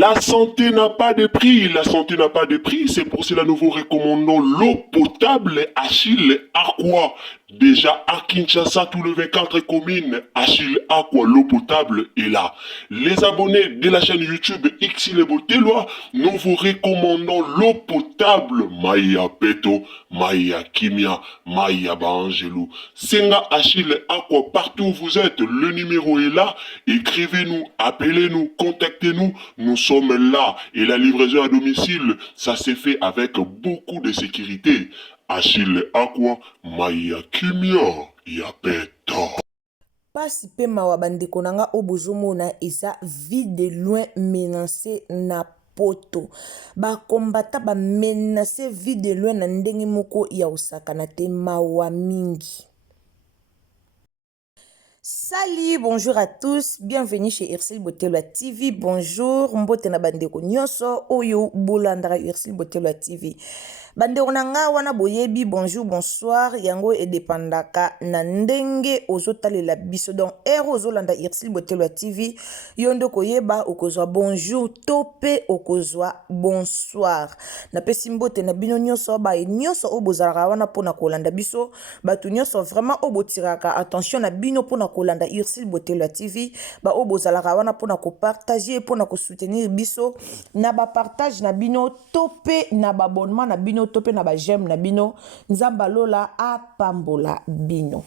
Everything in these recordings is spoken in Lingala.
La santé n'a pas de prix, la santé n'a pas de prix, c'est pour cela que nous vous recommandons l'eau potable Achille Aqua. Déjà à Kinshasa, tous les 24 communes, Achille Aqua, l'eau potable est là. Les abonnés de la chaîne YouTube Xile Botelwa, nous vous recommandons l'eau potable Maya Peto, Maya Kimia, Maya Bangelou. Senga Achille Aqua, partout où vous êtes, le numéro est là. Écrivez-nous, appelez-nous, contactez-nous. Nous sommes là. Et la livraison à domicile, ça s'est fait avec beaucoup de sécurité. Achille Aqua, Maya Kimia, Yapeto. Pasi pe mawa bandeko nanga obozomona eza vie de loin menacé na poto. Ba kombata ba menacé vie de loin na ndenge moko ya osakana te mawa mingi. Salut, bonjour à tous, bienvenue chez Ursil Botelwa TV. Bonjour, mbote na bandeko nyonso oyo bolandara Ursil Botelwa TV. Bandeko nanga wana boyebi bonjour bonsoir yango edepandaka na ndenge ozotalela biso donc ero ozolanda Ursil Botelwa TV yondo koyeba okozwa bonjour tope okozwa bonsoir. Na pesi mbote na bino nyonso ba nyonso obozalaka wana pona kolanda biso batu nyonso vraiment obotiraka attention na bino pona kolanda Ursil Botelwa TV ba obozalaka wana pona ko partager pona ko soutenir biso na ba partage na bino tope na ba abonnement na bino tope na ba j'aime na bino nzamba lola apambola bino.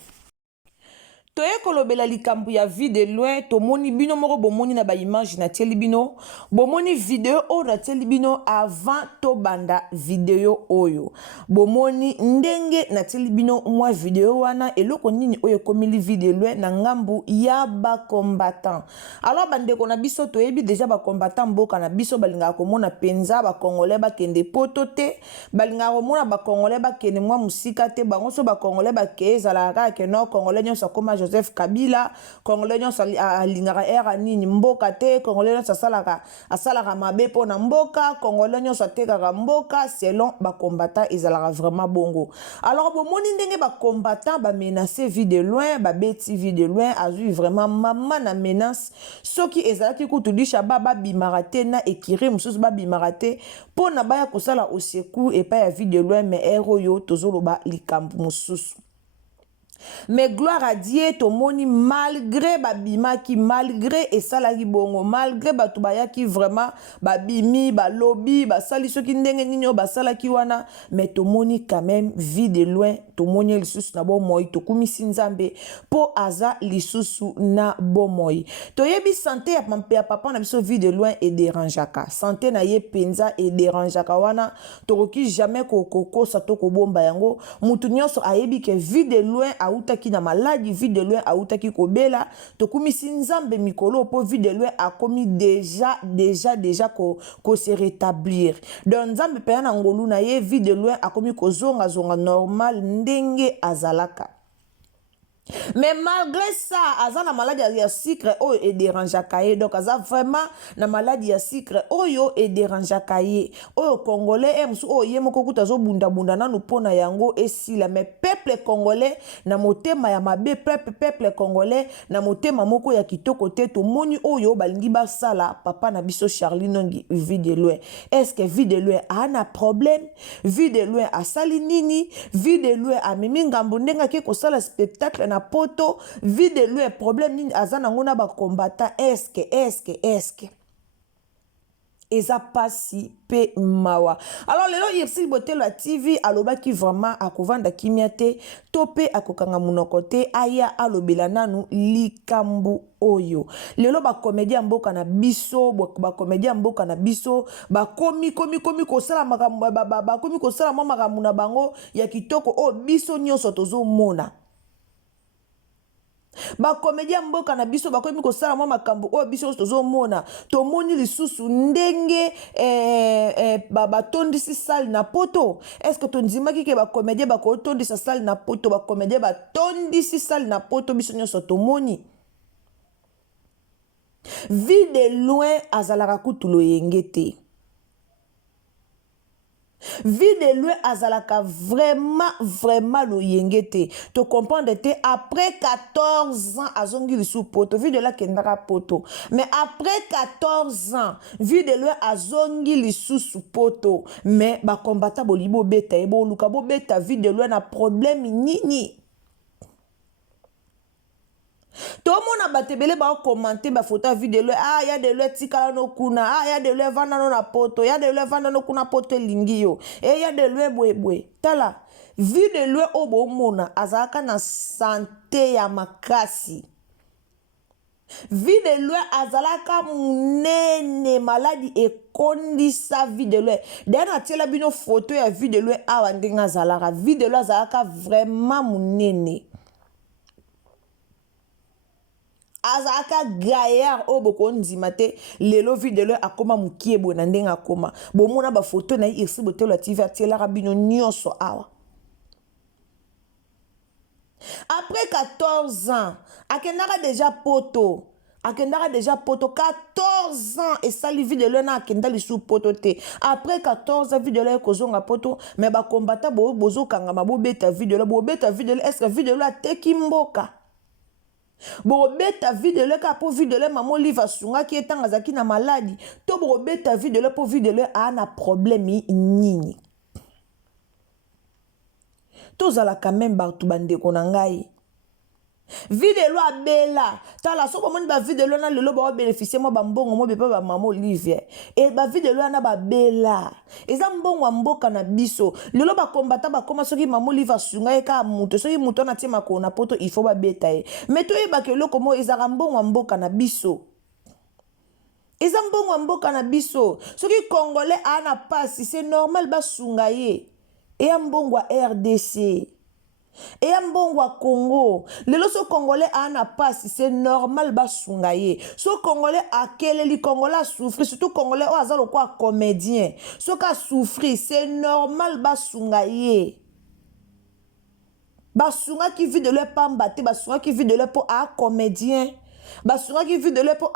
Toye kolobela likambu ya vie de loin tomoni bino moko bomoni na ba image na tieli bino bomoni video o na tieli bino avant to banda video oyo bomoni ndenge na tieli bino mwa video wana eloko nini oyo komili vie de loin na ngambu ya ba combattant. Alors bandeko na biso toyebi déjà ba combattant mboka na biso balinga komona penza ba congolais ba kende poto te balinga komona ba congolais ba kende mwa musika te bango so ba congolais ba kezala ka ke no congolais nyonso koma Joseph Kabila, Congolais nyonso alingaka era nini mboka te, Congolais nyonso asalaka mabe po na mboka, Congolais nyonso atekaka mboka selon ba combattant ezalaka vraiment bongo. Alors bomoni ndenge ba combattant ba menacer vie de loin, ba beti vie de loin, azui vraiment mama na menace soki ezalaki kutulisha baba bimarate na ekiri mususu ba bimarate po na baya kosala au secours et pas ya vie de loin mais ero yo tozoloba likambu mususu. Mais gloire à Dieu, to moni malgré babima qui malgré et salaki bongo malgré batubaya qui vraiment babimi ba lobby ba sali soki ndenge ninyo ba salaki wana mais to moni quand même vie de loin to moni lisusu na bo moi to kumisi nzambe po aza lisusu na bo moi to yebi santé ya papa na biso vie de loin et dérangeaka santé na ye penza et dérangeaka wana to koki jamais kokoko sa to ko bomba yango mutu nyonso ayebi ke vie de loin autaki na maladie vie de loin autaki kobela to kumisi nzambe mikolo po vie de loin akomi déjà ko se rétablir donc nzambe pe na ngolu na ye vie de loin akomi ko zonga normal ndenge azalaka. Mais malgré ça, aza na maladie ya sucre oyo e dérangeaka ye donc aza vraiment na maladie ya sucre oyo e dérangeaka ye oyo congolais musu oyo ye moko kuta zo bunda nanu pona yango esila mais peuple congolais na motema ya mabe peuple congolais na motema moko ya kitoko te to moni oyo balingi basala papa na biso Charlie Nongi vie de loin. Est-ce que vie de loin a un problème? Vie de loin a sali nini? Vie de loin a mimi ngambo ndenga ke ko sala spectacle na poto vie de loin problème nini azana ngona ba combattant est-ce que eza pasi pe mawa. Alors lelo Ursil Botelwa TV aloba ki vraiment akovanda kimia te tope akokanga munoko te aya alobela nanu likambu oyo lelo ba comédien mboka na biso ba comédien mboka na biso ba komi kosala makambo ba komi kosala makambo na bango ya kitoko o biso nyonso tozomona. Ba comédien mboka na biso bakomi kosala mwa makambo oyo biso tozomona tomoni lisusu ndenge batondisi sale na poto. Est-ce que tondimaki ke ba comédien bakotondisa sale na poto ba comédien batondisi sale na poto biso nyonso tomoni. Vie de loin azalaka kutu loyenge te. vie de lui azalaka vraiment loyengete to comprendre te après 14 ans azongi lisu poto vie de lui kendaka poto mais après 14 ans vie de lui azongi lisu poto mais ba combattant bolibo beta e bo luka bo beta vie de lui na problème nini. Tout le monde a batebele ba commenter ba photo vidéo ah ya de le tikala no kuna ah ya de le vanda no na poto ya de le vanda no kuna poto lingio et ya de le bwe tala vie de le obo mona azaka na santé ya makasi vie de le azalaka munene maladie et kondisa vie de le dena tela bino photo ya vie de le awa ndenga azalaka vie de le azalaka vraiment munene azaka gaillard o boko ndima te lelo vidéo akoma mukie bo na ndenga akoma bomona ba photo na irsi botelo TV atiela bino nyonso awa après 14 ans akendaka déjà poto 14 ans et sali vidéo na akenda lisu poto te après 14 ans vidéo kozonga poto mais ba combattant bozo kangama bo beta vidéo est-ce que vidéo ateki mboka Borobeta vie de le pour vie de le maman livre sunga qui est en azaki na maladie to borobeta vie de le pour vie de le a na problème nini to zala quand même bartu bande konangai vie de lo abela tala so bomoni ba vie de lo na lelo ba bénéficier moi ba mbongo mo bepa ba maman Olivier et ba vie de lo na ba bela eza mbongo mboka na biso lelo ba combattant ba koma soki maman Olivier sunga e ka muto soki muto na tima ko na poto il faut ba beta e mais to e ba ke loko mo eza mbongo mboka na biso eza mbongo mboka na biso soki congolais ana passe c'est normal ba sunga ye e mbongo RDC et un bon wa Congo le so congolais a na passe c'est normal ba sungaye so congolais a quel li congolais souffrir surtout congolais o azalo quoi comédien so ka souffrir c'est normal ba sungaye ba sunga qui vit de leur pamba te ba sunga qui vit de leur pour a comédien ba sunga qui vit de leur pour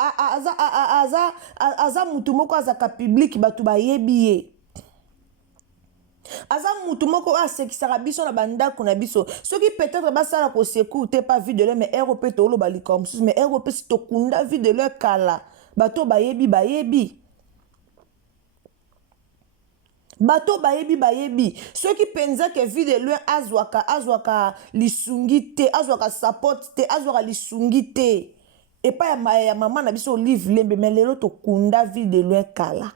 aza mutu moko azaka public batu ba yebiye aza mutu moko asekisaka biso na bandako na biso soki peut-être basala ko secours te pas vie de leur mais ROP to lo bali comme mais ROP si to kunda vie de leur kala bato bayebi bato bayebi soki penza ke vie de leur azwaka lisungi te azwaka support te azwaka lisungi te et pas ya maman na biso livre lembe mais lelo to kunda vie de leur kala.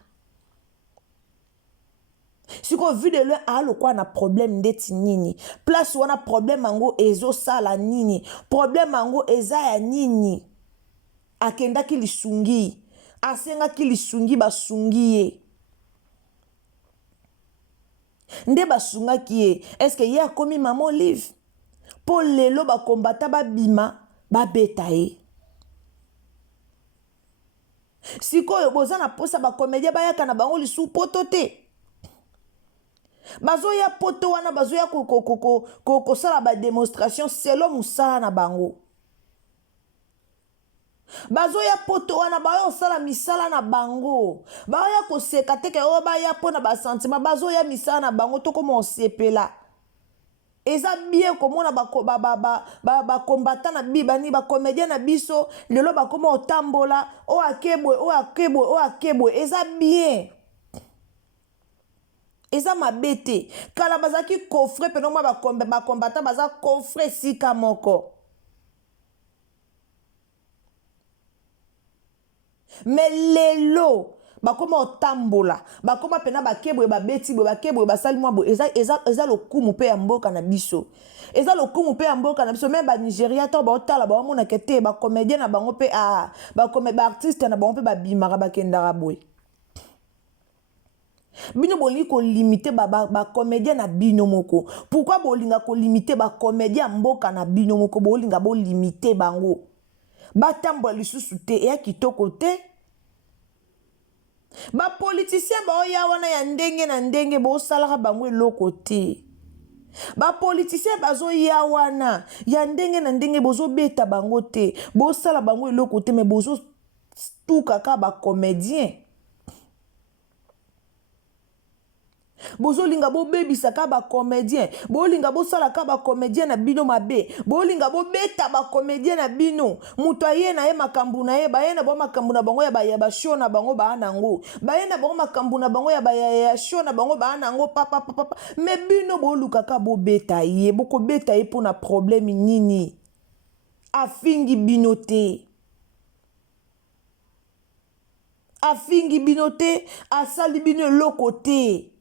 Si qu'on vit de l'un à le quoi na problème d'eti nini place où on a problème ango ezo sala nini problème ango eza ya nini akenda ki lisungi asenga ki lisungi basungi ye nde basunga ki ye est-ce que ya komi maman Olive pour lelo ba combattant ba bima ba betaye si ko boza na posa ba comédien ba yaka na bango lisu poto te bazo ya poto wana bazo ya ko sala ba démonstration selon musala na bango bazo ya poto wana bayo sala misala na bango baya ko seka teke o ba ya pona ba sentiment bazo ya misala na bango to ko mo sepela eza bien komona ba combattant na bibani ba comédien na biso lelo ba komo otambola o akebwe eza bien eza mabete kala bazaki coffre pe non ba combattant baza coffre sika moko mais lelo bakoma otambola bakoma pena bakebwe babeti bo bakebwe basali mwa bo eza lokumu pe ya mboka na biso eza lokumu pe ya mboka na biso même ba Nigeria to ba otala ba mona kete ba comédien na bango pe ba artiste na bango pe ba bimara bakendara boy bino bolingi ko limiter ba comédien na bino moko pourquoi bolinga ko limiter ba comédien mboka na bino moko bolinga bo limiter bango batambola lisusu te ya kitoko te ba politicien ba oya wana ya ndenge na ndenge bo salaka bango eloko te ba politicien bazo ya wana ya ndenge na ndenge bozo beta bango te bo sala bango eloko te mais bozo tout kaka ba comédien bozolinga bobebisaka bacomédien, bolinga bosalaka bacomédien na bino mabe, bolinga bobeta bacomédien na bino, mutu aye na ye makambo na ye, baye na bango makambo na bango ya bashow na bango baa nango, baye na bango makambo na bango ya show na bango baa nango papa. Me bino bolukaka bobeta ye, bokobeta ye mpona problème nini? Afingi bino te. Afingi bino te, asali bino eloko te.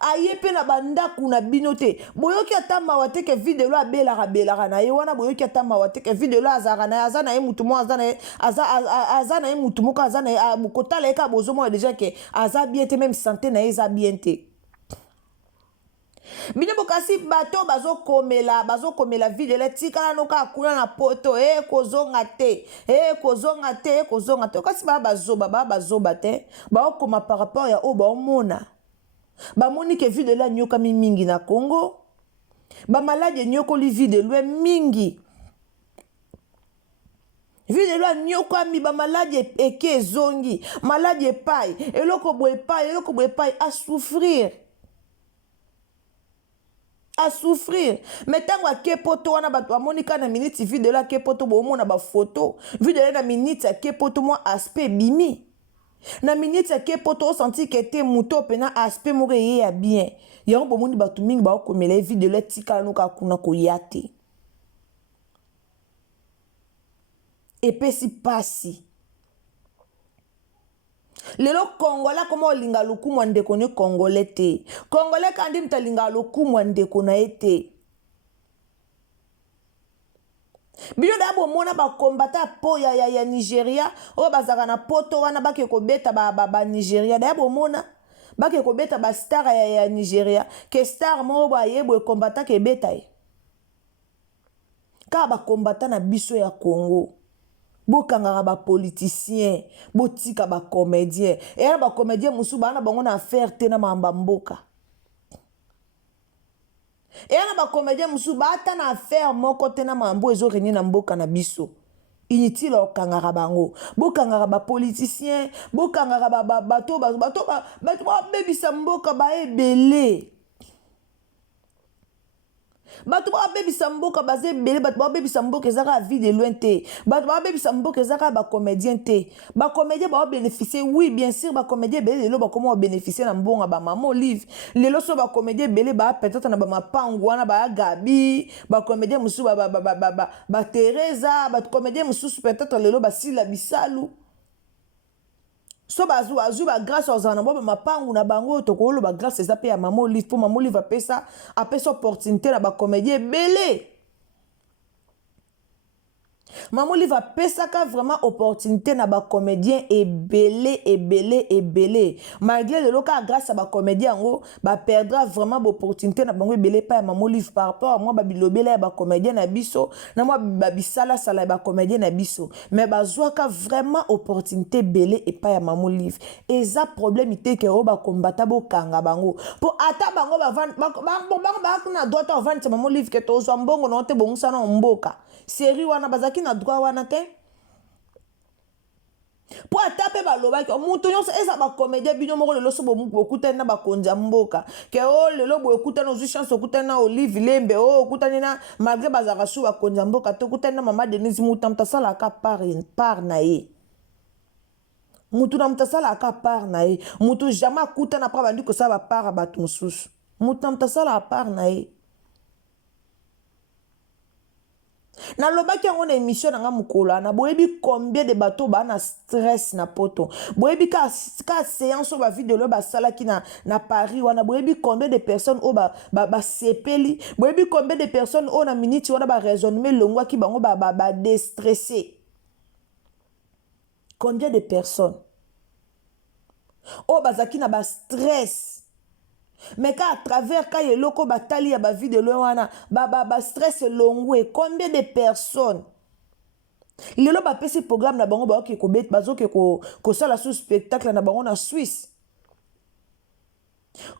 Aye pe na bandaku na bino te. Boyoki ata mawa te ke video abelaka na ye wana, boyoki ata mawa te ke video azaka na ye, aza na ye mutu mo, aza na ye mutu moko, aza na ye kotala ye ka bozomo déjà ke aza bien te, même santé na ye eza bien te. Bino bokasi bato bazokomela video le tikala noka akuna na poto kozonga te kasi bazoba te baokoma par rapport ya o baomona bamoni ke video la nyokami mingi na Congo, bamaladi enyokoli video lwe mingi, video lwa nyokami bamaladi eke ezongi, maladi epai eloko bo epai à souffrir. Mais tant que poto wana bato amonika na minute video la ke poto bo mona ba photo, video na minute ke poto mo aspect bimi. Na minute ke poto senti que te muto pena aspect mo ye ya bien. Yango bo moni bato mingi ba komela video la tika no ka kuna ko yate. Et pesi pasi. Lelo Congolais comment linga lokumu ndeko ne Congolais te. Congolais kandi mtalinga lokumu ndeko na ete. Bino dabo mona ba kombata po ya Nigeria o bazaka na poto wana bake ko beta ba Nigeria dabo mona bake ko beta ba star ya Nigeria ke star mo ba yebo kombata ke beta e. Ka ba kombata na biso ya Congo. Bokangaka ba politicien, botika ba comédien. Et ba comédien musu bana bango na affaire te na mamba mboka. Et ba comédien musu bata na affaire moko te na mambo ezo reni na mboka na biso. Inutile okangaka bango. Bokangaka ba politicien, bokangaka ba bato bebisa mboka ba ebele. Bato ba bebisa mboka baze bele, bato ba bebisa mboka ezaka vie de loin te, bato ba bebisa mboka ezaka ba comédien te, ba comédien ba bénéficier, oui bien sûr ba comédien bele lelo ba comment bénéficier na mbonga ba maman Olive lelo so ba comédien bele ba peut-être na ba mapangu wana ba Gabi ba comédien musu ba Teresa ba comédien musu peut-être lelo ba Sila Bisalu. So bazu ba grâce aux anambo ba mapangu na bango tokolo ba grâce eza pe ya maman Olive pour maman Olive apesa opportunité na ba comédien belé. Maman Olive apesaka vraiment opportunité na ba comédien belé. Malgré le loka grâce à ba comédien ngo ba perdra vraiment opportunité na bango belé pa ya maman Olive par rapport à moi ba bilobela ya ba comédien na biso na moi ba bisala sala ba comédien na biso mais ba zwaka vraiment opportunité belé et pa ya maman Olive. Et ça problème ite ke o ba kombata bo kanga bango pour ata bango ba van ba kuna droit au van maman Olive ke to zo mbongo no te bongusa na mboka série wana bazaki na droit wana te. Po atape baloba ki omuntu nyonso eza ba comédien bino moko lelo so bokutana ba konja mboka ke o lelo bokutana ozu chance okutana Olive Lembe o okutana na malgré bazaka su ba konja mboka to okutana mama Denise Mutamta sala ka par na ye. Mutu na mtasala ka par na ye. Mutu jamais kutana pa bandi ko sa ba par batu mususu. Mutamta sala par na ye. Na lobaki yango na émission na nga mukola na boyebi combien de bateaux ba na stress na poto boyebi ka séance ba vidéo ba salaki na Paris wana boyebi combien de personnes o ba sepeli boyebi combien de personnes o na minute wana ba raisonnement longwa ki bango ba déstressé combien de personnes o bazaki na ba stress. Mais qu'à travers quand il loko batali ya ba vidéo wana ba stress longwe combien de personnes lelo ba pesi programme na bango ba ke ko bet bazo ke ko sala sous spectacle na bango na Suisse.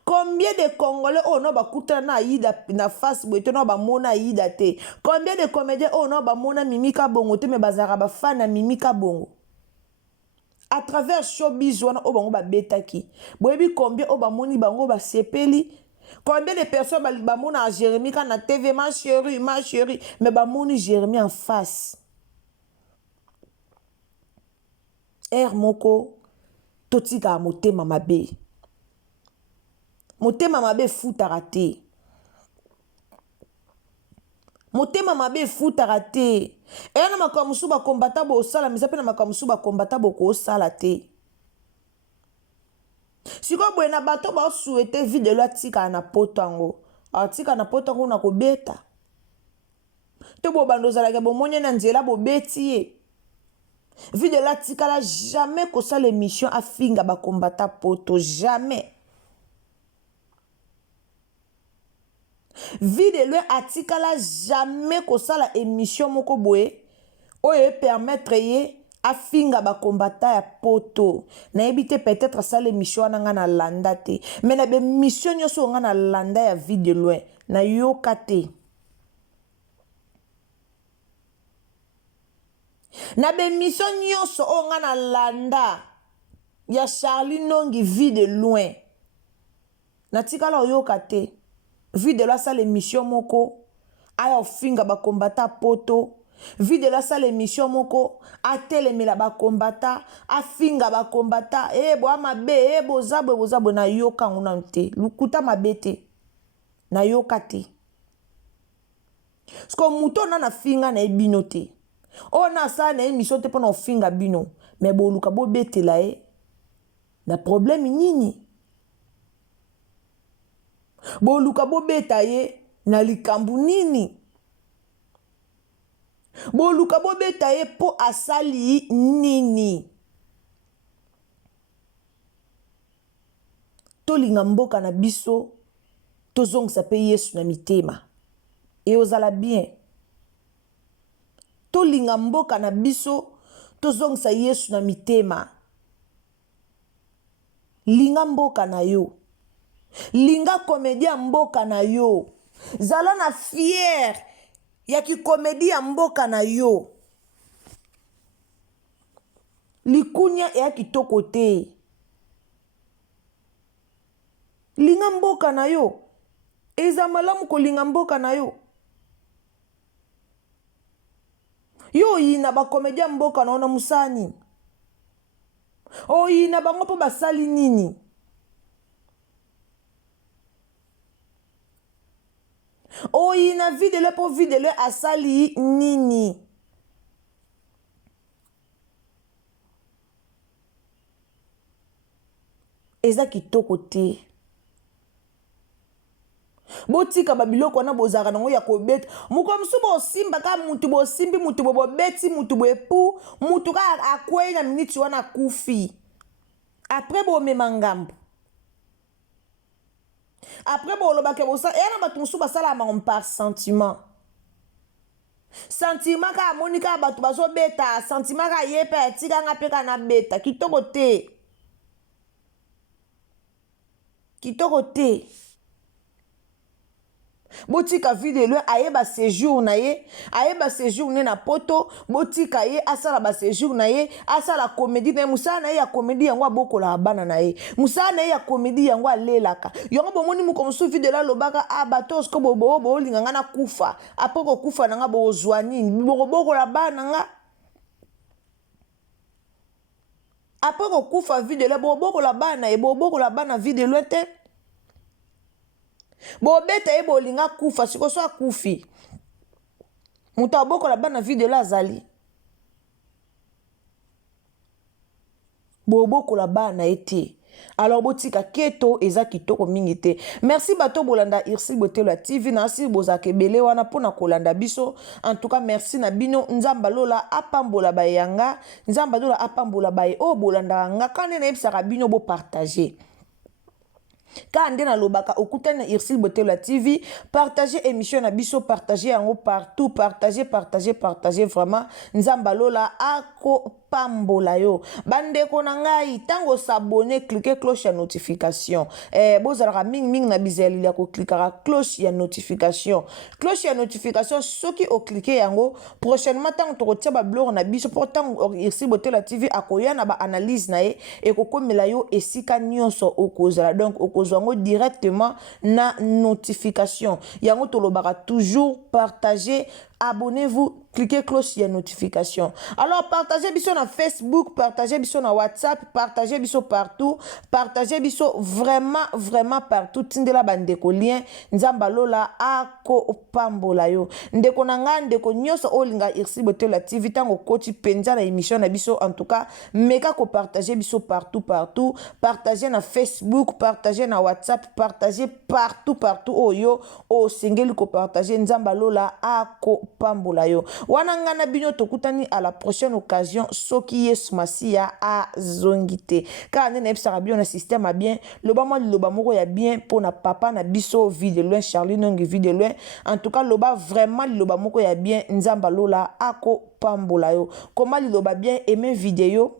Combien de Congolais oh non ba kutana ida na face boito no ba mona ida te. Combien de comédiens oh non ba mona mimika bongo te me bazara ba fan na mimika bongo. à travers showbiz wana o bango ba betaki boyebi combien o bamoni bango ba sepeli combien de personnes bamona à Jérémie quand na TV ma chérie mais bamoni Jérémie en face moko totika motema mabe futaka te motema mabe futaka te na makambo mosusu bakombata bosala misa mpe na makambo mosusu bakombata bokosala te sikoyo boye na bato baosuete videlo atikala na poto yango atikala na poto yango na kobeta to bobanda ozalaka bomoni na nzela bobeti ye videlo atikala jamais kosala émission afinga bakombata poto jamais videlo atikala jamais kosala émission moko boye oyo permettre ye afinga bakombata ya poto nayebi te peut-être asala émission wana nga na landa te mais na bemission nyonso nga na landa ya videlo na yoka te na bemission nyonso oyo nga na landa ya Charlie Nongi vie de loin natikala oyoka te videlo asala émission moko aya ofinga bakombata poto videlo asala émission moko atelemela bakombata afinga bakombata boa mabe bozabwe na yoka nguna te lukuta mabe te na yoka te sko muto na finga na ebino te o na asala na émission te mpona ofinga bino me boluka bobetela na problème nini boluka bobeta ye na likambu nini boluka bobeta ye po asali nini tolinga mboka na biso tozongisa pe Yesu na mitema ozala bien tolinga mboka na biso tozongisa Yesu na mitema linga mboka na yo linga komedia mboka na yo zala na fier ya kikomedia mboka na yo likunya ya kitoko te linga mboka na yo eza malamu kolinga mboka na yo yo yina bakomedia mboka na ona musani yina bango po basali nini oyina videle po videle asali nini eza kitoko te botika babiloko wana bozaka nango ya kobeta moko mosusu bosimba ka mutu bosimbi mutu bobeti mutu boepu mutu ka akwei na miniti wana akufi après bomema ngambo après bolobake bosa na bato mosusu basalama par sentiment sentiment ka amoni ka bato bazobeta sentiment ka ye mpe atikanga mpe ka na beta kitoko te kitoko te botika videlo ayeba séjour na ye ayeba séjour ne na poto botika ye asala ba séjour na ye asala comédie na musala na ye ya comédie yango abokola bana na ye musala na ye ya comédie yango alelaka yango bomoni muko mosu videlo lobaka bato sko bobo linganga na kufa apoko kufa nanga bozwa nini bokola bana nga apoko kufa videlo bokola bana e bokola bana videlo te bobeta ye bolinga kufa siko so akufi mutu abokola bana videlo azali bobokola bana ye te alors botika keto eza kitoko mingi te merci bato bolanda Ursule Botelo TV na asi bozaka ebele wana mpona kolanda biso en tout cas merci na bino nzamba lola apambola bayanga nzamba lola apambola baye o bolanda nga kande na yebisaka bino bo partager Quand on a lobaka okutana Ursule Botelo TV, partagez émission na biso, partagez yango partout, partagez vraiment. Nzamba lola ako pambola yo. Bandeko na ngai, tango s'abonner, cliquer cloche ya notification. Bozalaka ming na bizeli ya ko cliquera cloche ya notification. Cloche ya notification, soki o cliquer yango, prochainement tango to kotia ba blog na biso pour tango ici Botelo TV akoya na ba analyse na ye e kokomela yo esika nyonso okozala. Donc okozwa ngo directement na notification. Yango tolobaka toujours partager, abonnez-vous, cliquez cloche ya notification. Alors partagez biso na Facebook, partagez biso na WhatsApp, partagez biso partout, partagez biso vraiment partout. Tindela bandeko lien nzamba lola ako pambola yo. Ndeko na nga ndeko nyonso olinga Irsile Botelo TV tango koti penza na émission na biso, en tout cas meka ko partager biso partout, partagez na Facebook, partagez na WhatsApp, partagez partout oyo o singeli ko partager nzamba lola ako pambola yo. Wana ngana bino tokutani à la prochaine occasion soki Yesu Masia a zongite. Car nene ebisaka bien na système a bien, loba moi loba moko ya bien pour na papa na biso vie de loin Charlie nongi vie de loin. En tout cas loba vraiment loba moko ya bien nzamba lola ako pambola yo. Comment loba bien aimer vidéo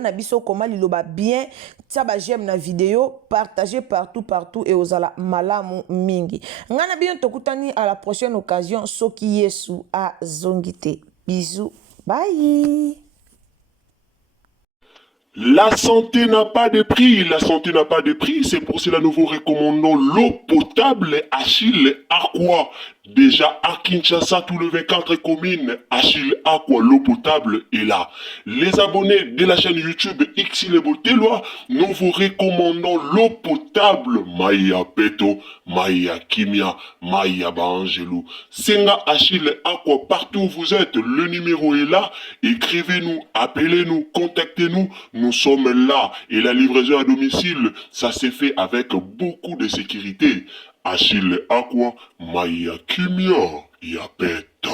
na biso koma liloba bien tia ba j'aime na vidéo, partagez partout et ozala malamu mingi. Ngana bien tokutani à la prochaine occasion soki Yesu a zongite. Bisous. Bye. La santé n'a pas de prix, la santé n'a pas de prix, c'est pour cela nous vous recommandons l'eau potable Achille Aqua. Déjà à Kinshasa, tout le 24 communes, Achille Aqua, l'eau potable est là. Les abonnés de la chaîne YouTube Irsile Botelo, nous vous recommandons l'eau potable Maya Peto, Maya Kimia, Maya Bangelou. Senga Achille Aqua, partout où vous êtes, le numéro est là. Écrivez-nous, appelez-nous, contactez-nous. Nous sommes là et la livraison à domicile, ça s'est fait avec beaucoup de sécurité. Achille Aqua, Maya Kimia, Yapeto.